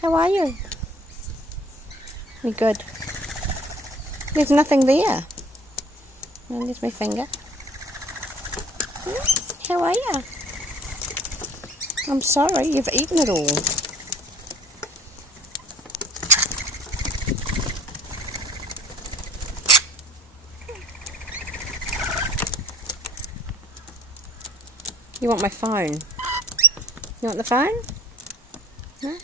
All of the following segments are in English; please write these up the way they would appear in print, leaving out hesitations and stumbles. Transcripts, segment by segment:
How are you? You good? There's nothing there. Oh, there's my finger. How are you? I'm sorry, you've eaten it all. You want my phone? You want the phone? No?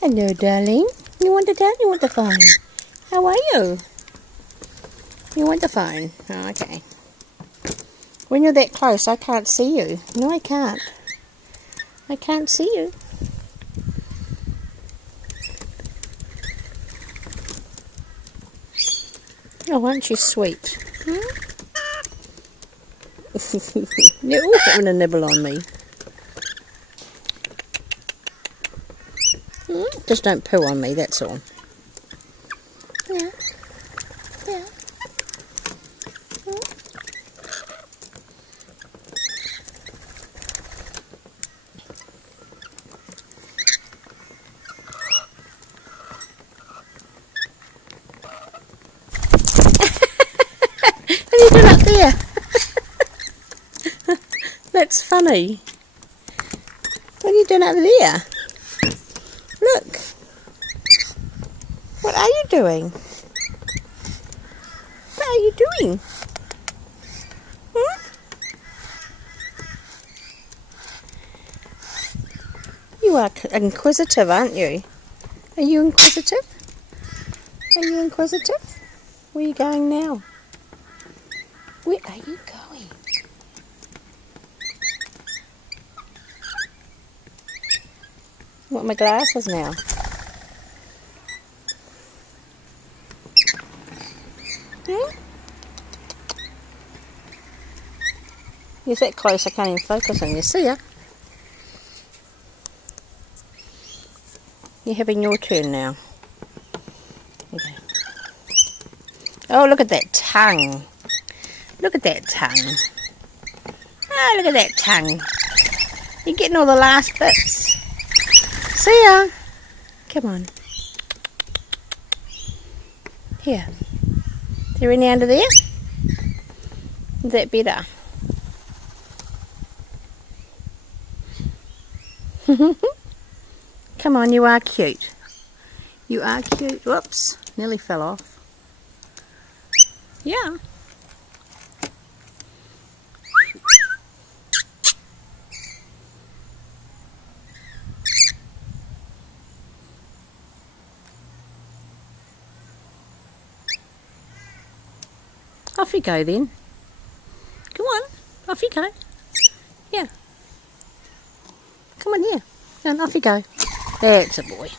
Hello, darling. You want the phone? How are you? You want the phone? Oh, okay. When you're that close, I can't see you. No, I can't. I can't see you. Oh, aren't you sweet? Hmm? You're all having a nibble on me. Just don't poo on me, that's all. Yeah. Yeah. What are you doing up there? That's funny. What are you doing over there? Look. What are you doing? What are you doing? Hmm? You are inquisitive, aren't you? Are you inquisitive? Are you inquisitive? Where are you going now? Where are you going? You want my glasses now? Hmm? You're that close I can't even focus on you. See ya? You're having your turn now. Okay. Oh, look at that tongue. Look at that tongue. Oh, look at that tongue. You're getting all the last bits. See ya. Come on. Here. Is there any under there? Is that better? Come on, you are cute. You are cute. Whoops, nearly fell off. Yeah. Off you go then. Come on, off you go. Yeah. Come on here. And off you go. That's a boy.